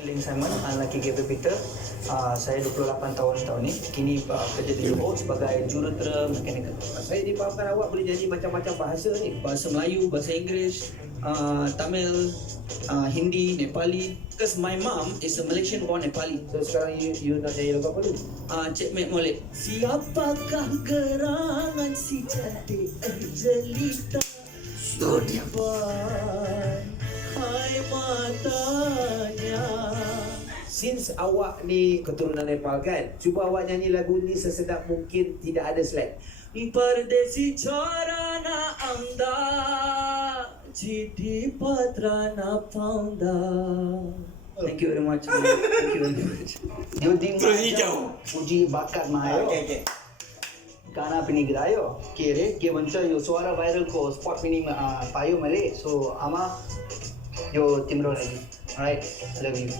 Link Simon, lelaki Gabriel Peter. Saya 28 tahun ni. Kini kerja di Johor sebagai jurutera mekanikal. Saya dipahamkan awak boleh nyanyi macam-macam bahasa ni. Bahasa Melayu, bahasa Inggeris, Tamil, Hindi, Nepali. Because my mom is a Malaysian born Nepali. So sekarang you nak nyanyi lagu apa tu? Cik Mek Molek. Siapakah gerangan si cantik jelita di depan hai matanya. Since awak ni keturunan Nepal kan, cuba awak nyanyi lagu ni sesedap mungkin, tidak ada slang. Pardesi chorana amda chiti patra na paunda. Thank you very much. Thank you very much. Yo din puji bakat mayo. Okay. गाना पनि गिरायो के भन्छ यो स्वरा भाइरलको स्पट पनि पायो मैले सो आमा यो तिम्रो लागि राइट लभ यु